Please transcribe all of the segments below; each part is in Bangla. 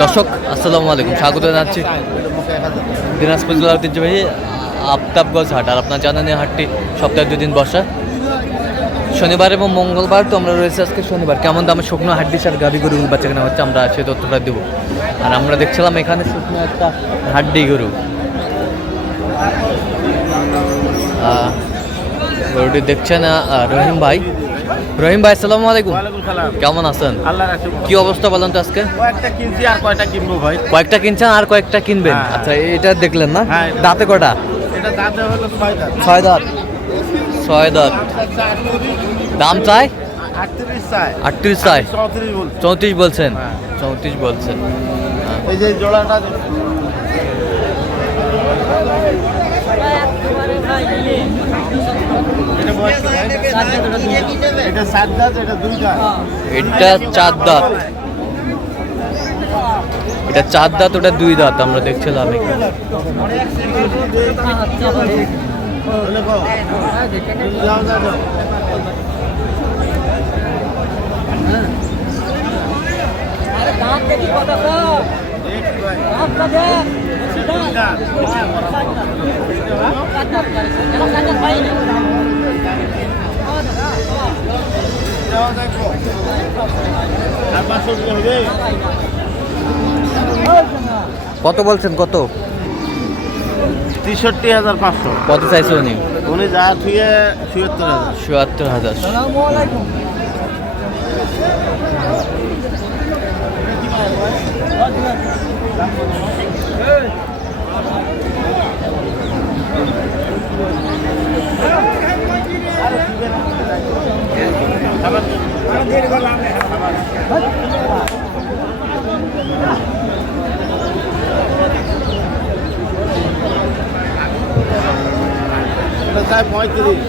দর্শক, আসসালামু আলাইকুম, স্বাগত জানাচ্ছি দিনাজপুর জেলার ঐতিহ্যবাহী আফতাবগঞ্জ হাট। আর আপনার জানেন হাটটি সপ্তাহে দুদিন বসা। শনিবার এবং মঙ্গলবার তো আমরা রয়েছে আজকে শনিবার। কেমন দামে শুকনো হাড্ডি আর গাভি গরু বাচ্চা কেনা হচ্ছে, আমরা সেই তথ্যটা দেবো। আর আমরা দেখছিলাম এখানে শুকনো একটা হাড্ডি গরু। গরুটি দেখছেন রহিম ভাই। রহিম ভাই আসসালামু আলাইকুম। কেমন আছেন? কি অবস্থা বলেন তো আজকে? কয়েকটা কিনছি আর কয়টা কিনবো ভাই? কয়েকটা কিনছেন আর কয়েকটা কিনবেন? হ্যাঁ। আচ্ছা এটা দেখলেন না? হ্যাঁ, দাঁতে কটা? এটা দাঁতে হলো ছয় দাঁত। ছয় দাঁত। ছয় দাঁত। দাম চাই? আটত্রিশ চাই। চৌত্রিশ বল চৌত্রিশ বলছেন। হ্যাঁ। চৌত্রিশ বলছেন। এই যে জোড়াটা এটা বয়স কি ভাই? এটা চার দাঁত এটা চার দাঁত ওটা দুই দাঁত আমরা দেখছিলাম এখানে। কত বলছেন কত? তেষট্টি হাজার পাঁচশো। কত চাইছে উনি? উনি যা থুয়ে ছিয়াত্তর হাজার। চুয়াত্তর হাজার।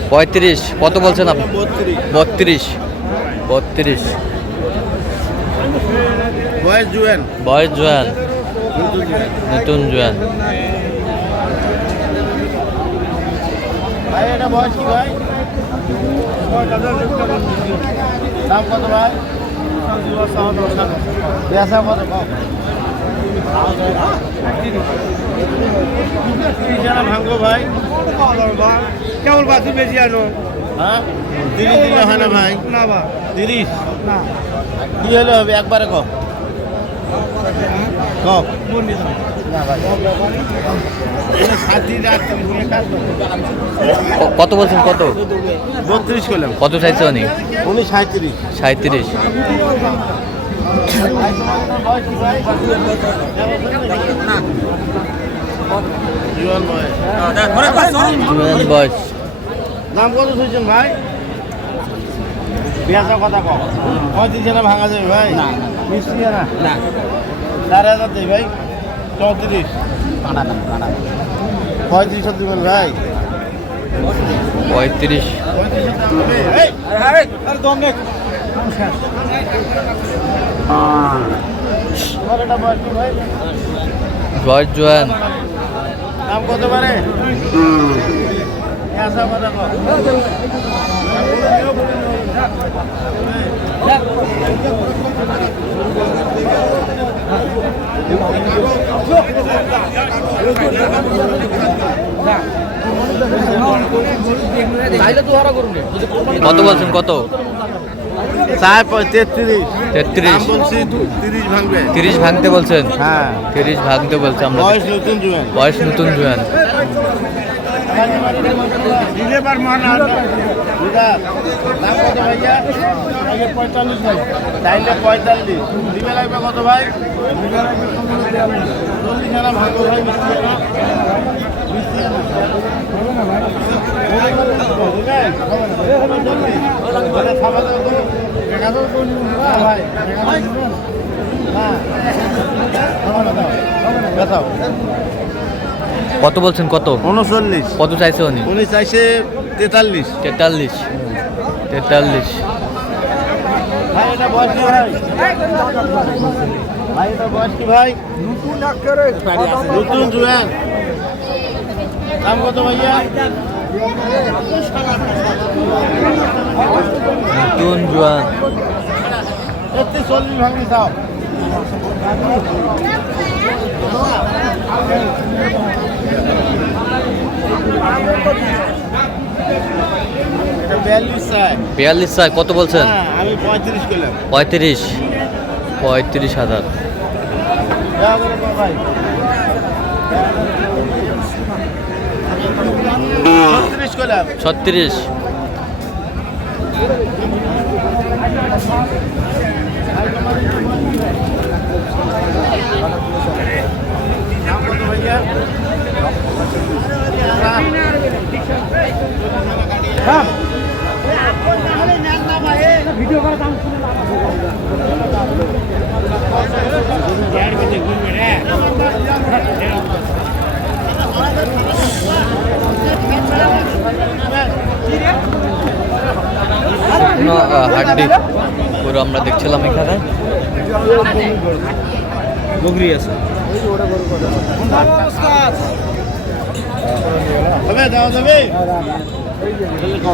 পঁয়ত্রিশ। কত বলছেন আপনি? বত্রিশ। বত্রিশ। বয়স জুয়েন। বয়স নতুন জোয়ান। ভাই এটা বয়স কি ভাই? দাম কত ভাই? পেঁচা কত? কম ভাঙ্গো ভাই। কেমন বাসি বেশি আনো হ্যাঁ? তিরিশ দিলে হয় না ভাই। না বা। তিরিশ? না। কি হলে হবে? একবারে ক- কত বলছেন? কত? বত্রিশ করলাম। কত চাইছে উনি? উনি সাঁত্রিশ সাঁত্রিশ জোয়ান বয়স দাম কত শুনছেন ভাই পেঁয়াজের কথা কম পঁয়ত্রিশ জনা ভাঙা ভাই মিষ্টি না না চার হাজার দেই ভাই চৌত্রিশ পঁয়ত্রিশ দিবেন ভাই পঁয়ত্রিশ পঁয়ত্রিশ বয়স জোয়ান দাম কত পারে কত বলছেন? কত? তেত্রিশ তেত্রিশ তিরিশ ভাঙতে বলছেন হ্যাঁ তিরিশ ভাঙতে বলছে আমরা বয়স নতুন জুয়েন মান পঁয়তাল্লিশ কত বলছেন কত? উনচল্লিশ। কত চাইছে উনি? উনি চাইছে তেতাল্লিশ। তেতাল্লিশ। তেতাল্লিশ। ভাই নতুন জুয়েন দাম কত ভাইয়া? নতুন জোয়ান। চল্লিশ ভাঙি বিয়াল্লিশ চাই কত বলছেন? পঁয়ত্রিশ। পঁয়ত্রিশ হাজার। ছত্রিশ করলাম ছত্রিশ দাম কত ভাইয়া কোনো হাড্ডি পুরো আমরা দেখছিলাম এখানে। বগরি আছে।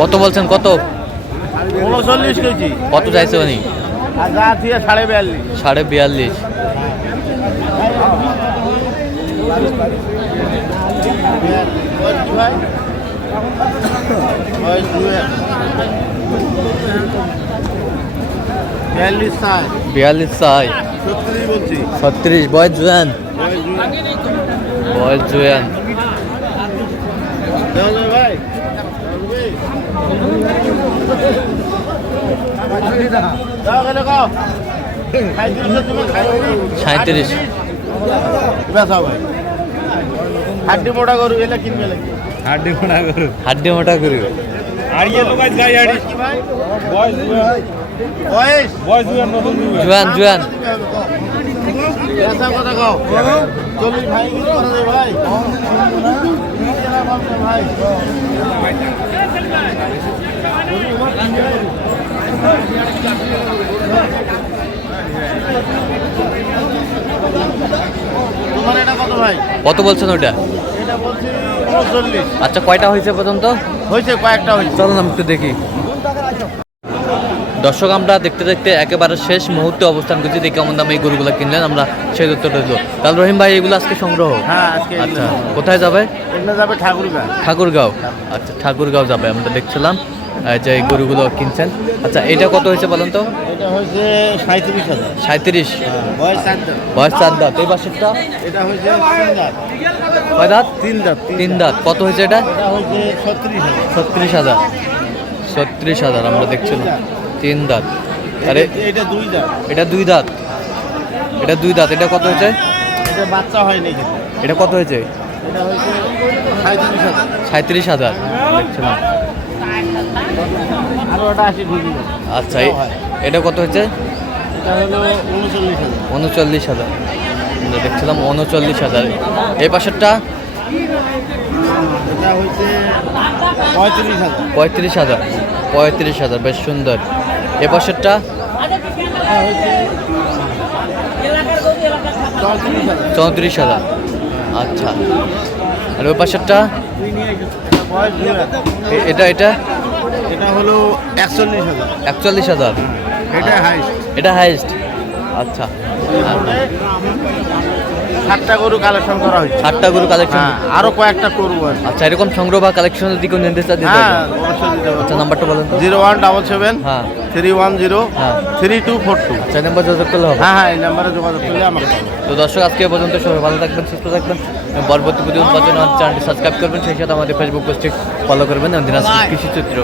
কত বলছেন কত? উনচল্লিশ কেজি। কত চাইছে উনি? সাড়ে বিয়াল্লিশ। সাড়ে বিয়াল্লিশ। ভাই বিয়াল্লিশ বলছি। ছত্রিশ। বয়স জুয়ান? বয়স জুয়ান। সাঁত্রিশে হাড্ডি মোটা গরু এলে কিনবে নাকি? হাড্ডি করু হাড্ডি মোটা করি আর ইয়ে লোক গাই হাড্ডি বয়স কি ভাই? বয়স জুয়ান জুয়ান। বেচা কথা কও। চল্লিশ ভাই কি করা যায় ভাই? ভাই তোমার এটা কত বলছেন ওটা আচ্ছা কয়টা হয়েছে পর্যন্ত হয়েছে কয়েকটা হয়েছে। চলুন আমি একটু দেখি। দর্শক আমরা দেখতে দেখতে একেবারে শেষ মুহূর্তে অবস্থান করছি। দেখে কেমন দামে এই গরুগুলো কিনলেন আমরা সেই উত্তরটা দিল তাহলে রহিম ভাই এগুলো আজকে সংগ্রহ? হ্যাঁ আচ্ছা কোথায় যাবে? যাবে ঠাকুরগা ঠাকুরগাঁও। আচ্ছা ঠাকুরগাঁও যাবে আমরা দেখছিলাম যে এই গরুগুলো কিনছেন। আচ্ছা এটা কত হয়েছে বলেন তো? এটা হয়েছে সাঁত্রিশ হাজার। সাঁত্রিশ। বয়স চার দাঁত। বয়স চার দাঁত। এই বাসেরটা এটা হয়েছে তিন দাঁত। কয় দাঁত? তিন দাঁত তিন দাঁত। কত হয়েছে এটা? এটা ছত্রিশ হাজার। ছত্রিশ হাজার। ছত্রিশ হাজার আমরা দেখছিলাম। তিন দাঁত। আরে এটা দুই দাঁত। এটা দুই দাঁত। এটা দুই দাঁত। এটা কত হয়েছে? এটা বাচ্চা হয়নি এটা কত হয়েছে? সাঁত্রিশ হাজার। দেখছিলাম। আচ্ছা এটা কত হয়েছে? এটা হলো উনচল্লিশ হাজার। দেখছিলাম উনচল্লিশ হাজার। এই পাশেরটা? পঁয়ত্রিশ হাজার। পঁয়ত্রিশ হাজার। পঁয়ত্রিশ হাজার। বেশ সুন্দর। এ এটা চৌত্রিশ হাজার। আচ্ছা। আর ওই পাশেরটা এটা এটা? এটা হলো একচল্লিশ হাজার। একচল্লিশ হাজার। এটা হাইস্ট এটা হাইস্ট আচ্ছা। সাতটা গরু কালেকশন করা হয়েছে। ষাটটা গরু কালেকশন হ্যাঁ আরও কয়েকটা করব আচ্ছা এরকম সংগ্রহ বা কালেকশনের দিকেও নির্দেশ দিতে হ্যাঁ অবশ্যই দিতে আচ্ছা নাম্বারটা বলেন জিরো ওয়ান ডাবল সেভেন হ্যাঁ। Three one zero three two four two আচ্ছা নাম্বার যোগাযোগ করলে হবে? হ্যাঁ হ্যাঁ এই নাম্বারে যোগাযোগ করলে আমাকে তো দর্শক আজকে পর্যন্ত সবাই ভালো থাকবেন সুস্থ থাকবেন পরবর্তী প্রতিদিন পাচ্ছেন চ্যানেলটি সাবস্ক্রাইব করবেন সেই সাথে আমাদের ফেসবুক পেজটি ফলো করবেন এবং দিনাজপুর কৃষি চিত্র